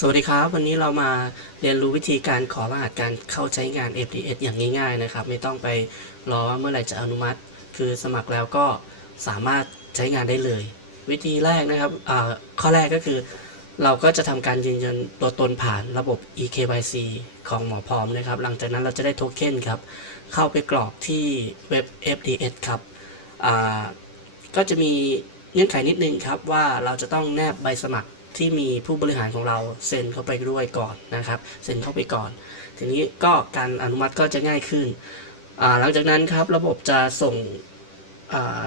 สวัสดีครับ วันนี้เรามาเรียนรู้วิธีการขอรหัสการเข้าใช้งาน FDS อย่างง่ายๆนะครับ ไม่ต้องไปรอว่าเมื่อไหร่จะอนุมัติ คือสมัครแล้วก็สามารถใช้งานได้เลย วิธีแรกนะครับข้อแรกก็คือ เราก็จะทำการยืนยันตัวตนผ่านระบบ eKYC ของหมอพร้อมนะครับ หลังจากนั้นเราจะได้โทเค็นครับ เข้าไปกรอกที่เว็บ FDS ครับก็จะมีเงื่อนไขนิดนึงครับว่าเราจะต้องแนบใบสมัคร ที่มีผู้บริหารของเราเซ็นเข้าไปด้วยก่อนนะครับเซ็นเข้าไปก่อน ทีนี้ก็การอนุมัติก็จะง่ายขึ้น หลังจากนั้นครับระบบจะส่ง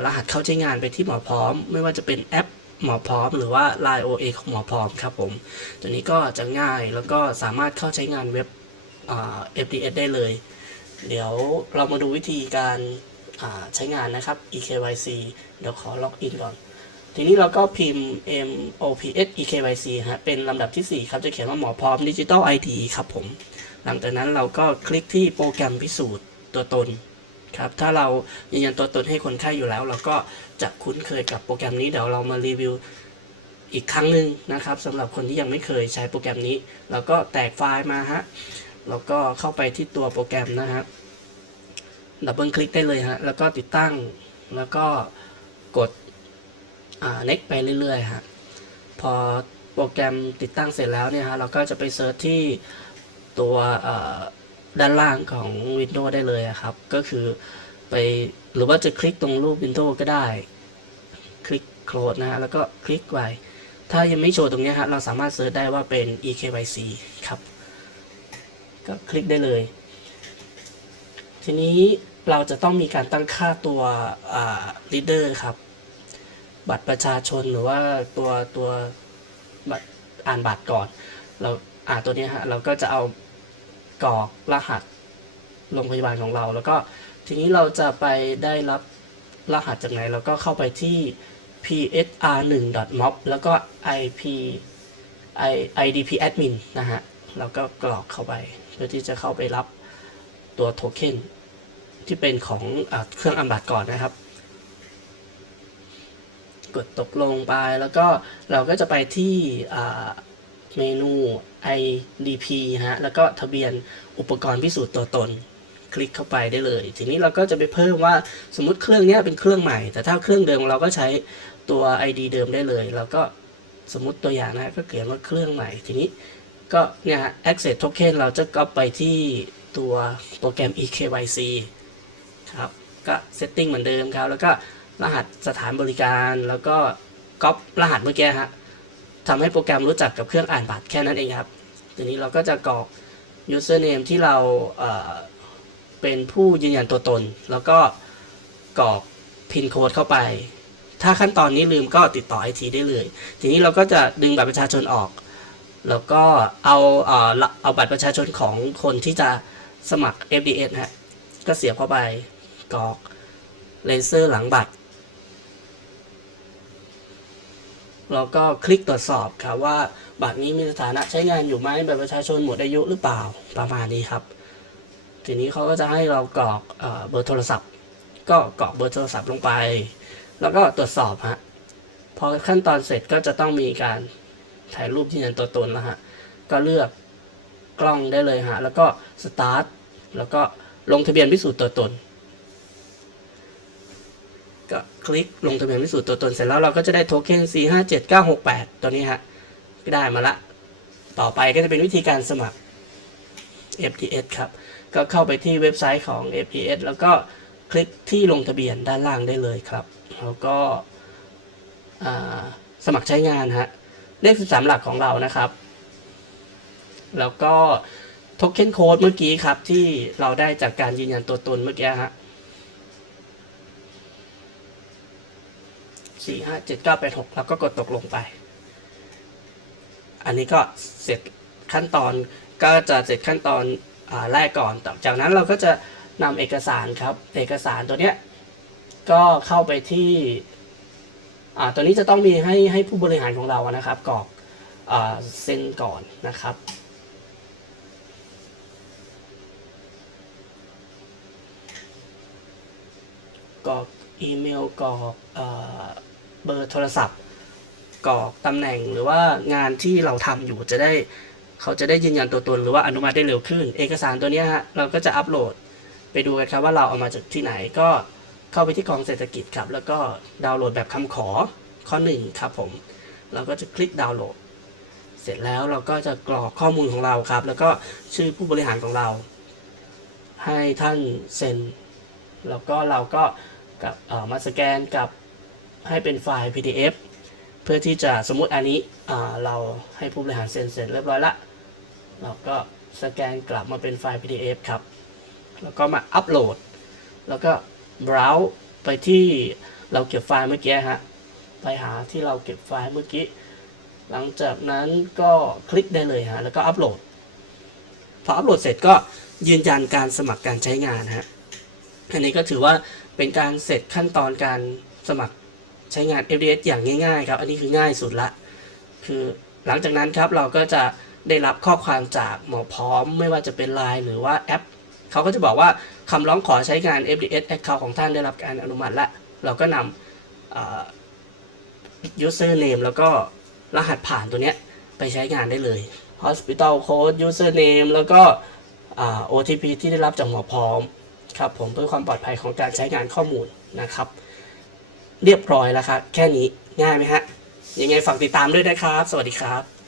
รหัสเข้าใช้งานไปที่หมอพร้อม ไม่ว่าจะเป็นแอปหมอพร้อม หรือว่า Line OA ของหมอพร้อมครับผม ตัวนี้ก็จะง่ายแล้วก็สามารถเข้าใช้งานเว็บอ่า FDS ได้เลย เดี๋ยวเรามาดูวิธีการใช้งานนะครับ eKYC เดี๋ยวขอล็อกอินก่อน ทีนี้เราก็พิมพ์ MOPS eKYC ฮะเป็นลำดับทีสี่4 ครับจะเขียนว่าหมอพร้อม Digital ID ครับผม หลังจากนั้นเราก็คลิกที่โปรแกรมพิสูจน์ตัวตนครับถ้าเรายืนยันตัวตนให้คนไข้อยู่แล้ว เราก็จะคุ้นเคยกับโปรแกรมนี้เดี๋ยวเรามารีวิวอีกครั้งหนึ่งนะครับสำหรับคนที่ยังไม่เคยใช้โปรแกรมนี้ เราก็แตกไฟล์มาฮะแล้วก็เข้าไปที่ตัวโปรแกรมนะครับดับเบิลคลิกได้เลยฮะแล้วก็ติดตั้งแล้วก็กด อ่า next ไปเรื่อยๆฮะพอโปรแกรมติดตั้งเสร็จแล้วเนี่ยฮะเราก็จะไปเซิร์ชที่ตัวด้านล่างของ Windows ได้เลยครับ ก็คือไปหรือว่าจะคลิกตรงรูป Windows ก็ได้ คลิก close นะฮะแล้วก็คลิกไว้ ถ้ายังไม่โชว์ตรงนี้ฮะเราสามารถเซิร์ชได้ว่าเป็น eKYC ครับ ก็คลิกได้เลย ทีนี้เราจะต้องมีการตั้งค่าตัว leader ครับ บัตรประชาชนหรือว่าตัวตัวบัตรอ่านบัตรก่อน เราอ่านตัวนี้ฮะเราก็จะเอากรอกรหัสโรงพยาบาลของเรา แล้วก็ทีนี้เราจะไปได้รับรหัสจากไหนเราก็เข้าไปที่ psr1.mob แล้วก็ ip i idp admin นะฮะเราก็กรอกเข้าไป เพื่อที่จะเข้าไปรับตัวโทเค็นที่เป็นของอเครื่องอ่านบัตรก่อนนะครับ กดตกลงไป แล้วก็เราก็จะไปที่เมนู IDP นะฮะ แล้วก็ทะเบียนอุปกรณ์พิสูจน์ตัวตน คลิกเข้าไปได้เลย ทีนี้เราก็จะไปเพิ่มว่าสมมติเครื่องนี้เป็นเครื่องใหม่ แต่ถ้าเครื่องเดิมเราก็ใช้ตัว ID เดิมได้เลย เราก็สมมติตัวอย่างนะก็เขียนว่าเครื่องใหม่ ทีนี้ก็เนี่ยฮะ access token เราจะก็ไปที่ตัวโปรแกรม eKYC ครับ ก็ setting เหมือนเดิมครับ แล้วก็ รหัสสถานบริการแล้วก็ก๊อปรหัสเมื่อกี้ฮะทำให้โปรแกรมรู้จักกับเครื่องอ่านบัตรแค่นั้นเองครับทีนี้เราก็จะกรอก username ที่เราเเป็นผู้ยืนยันตัวตน แล้วก็กรอก pin code เข้าไป ถ้าขั้นตอนนี้ลืมก็ติดต่อไอทีได้เลย ทีนี้เราก็จะดึงบัตรประชาชนออก แล้วก็เอาเอ่อเอาบัตรประชาชนของคนที่จะสมัคร FDS ฮะก็เสียบเข้าไปกรอกเลเซอร์หลังบัตร เราก็คลิกตรวจสอบครับว่าบัตรนี้มีสถานะใช้งานอยู่ไหมบัตรประชาชนหมดอายุหรือเปล่าประมาณนี้ครับ ทีนี้เขาก็จะให้เรากรอกเบอร์โทรศัพท์ ก็กรอกเบอร์โทรศัพท์ลงไป แล้วก็ตรวจสอบฮะพอขั้นตอนเสร็จก็จะต้องมีการถ่ายรูปยืนยันตัวตนแล้วฮะก็เลือกกล้องได้เลยฮะแล้วก็สตาร์ทแล้วก็ลงทะเบียนพิสูจน์ตัวตน ก็คลิกลงทะเบียนพิสูจน์ตัวตนเสร็จแล้วเราก็จะได้โทเค็น4 5 7 9 6 8 ตัวนี้ฮะก็ได้มาละ ต่อไปก็จะเป็นวิธีการสมัคร FTS ครับ ก็เข้าไปที่เว็บไซต์ของ FTS แล้วก็คลิกที่ลงทะเบียนด้านล่างได้เลยครับ แล้วก็สมัครใช้งานฮะเลข 13 หลักของเรานะครับ แล้วก็โทเค็นโค้ดเมื่อกี้ครับ ที่เราได้จากการยืนยันตัวตนเมื่อกี้ฮะ สี่ห้าเจ็ดเก้าแปดหกแล้วก็กดตกลงไป อันนี้ก็เสร็จขั้นตอนก็จะเสร็จขั้นตอนอแรกก่อน ต่อจากนั้นเราก็จะนำเอกสารครับ เอกสารตัวเนี้ยก็เข้าไปที่ตัวนี้จะต้องมีให้ให้ผู้บริหารของเรานะครับกรอกเซ็นก่อนนะครับกรอก อีเมลกรอกเบอร์โทรศัพท์กรอกตำแหน่งหรือว่างานที่เราทำอยู่จะได้ เขาจะได้ยืนยันตัวตนหรือว่าอนุมัติได้เร็วขึ้น เอกสารตัวนี้ฮะเราก็จะอัปโหลดไปดูกันครับว่าเราเอามาจากที่ไหนก็เข้าไปที่กองเศรษฐกิจครับ แล้วก็ดาวน์โหลดแบบคำขอข้อหนึ่งครับผมเราก็จะคลิกดาวน์โหลด เสร็จแล้วเราก็จะกรอกข้อมูลของเราครับ แล้วก็ชื่อผู้บริหารของเรา ให้ท่านเซ็น แล้วก็เราก็ กับมาสแกนกับให้เป็นไฟล์ PDF เพื่อที่จะสมมุติอันนี้เราให้ผู้บริหารเซ็นเสร็จเรียบร้อยละเราก็สแกนกลับมาเป็นไฟล์ PDF ครับ แล้วก็มาอัปโหลด แล้วก็ browse ไปที่เราเก็บไฟล์เมื่อกี้ฮะ ไปหาที่เราเก็บไฟล์เมื่อกี้ หลังจากนั้นก็คลิกได้เลยฮะ แล้วก็อัปโหลด พออัปโหลดเสร็จก็ยืนยันการสมัครการใช้งานฮะ อันนี้ก็ถือว่า เป็นการเสร็จขั้นตอนการสมัครใช้งาน FDS อย่างง่ายๆ ครับ อันนี้คือง่ายสุดละ คือหลังจากนั้นครับเราก็จะได้รับข้อความจากหมอพร้อม ไม่ว่าจะเป็น Line หรือว่าแอป เขาก็จะบอกว่าคำร้องขอใช้งาน FDS Account ของท่านได้รับการอนุมัติและ เราก็นำ username แล้วก็รหัสผ่านตัวเนี้ยไปใช้งานได้เลย hospital code username แล้วก็ OTP ที่ได้รับจากหมอพร้อม ครับผมเพื่อความปลอดภัยของการใช้งานข้อมูลนะครับ เรียบร้อยแล้วครับแค่นี้ง่ายไหมฮะยังไงฝากติดตามด้วยนะครับ สวัสดีครับ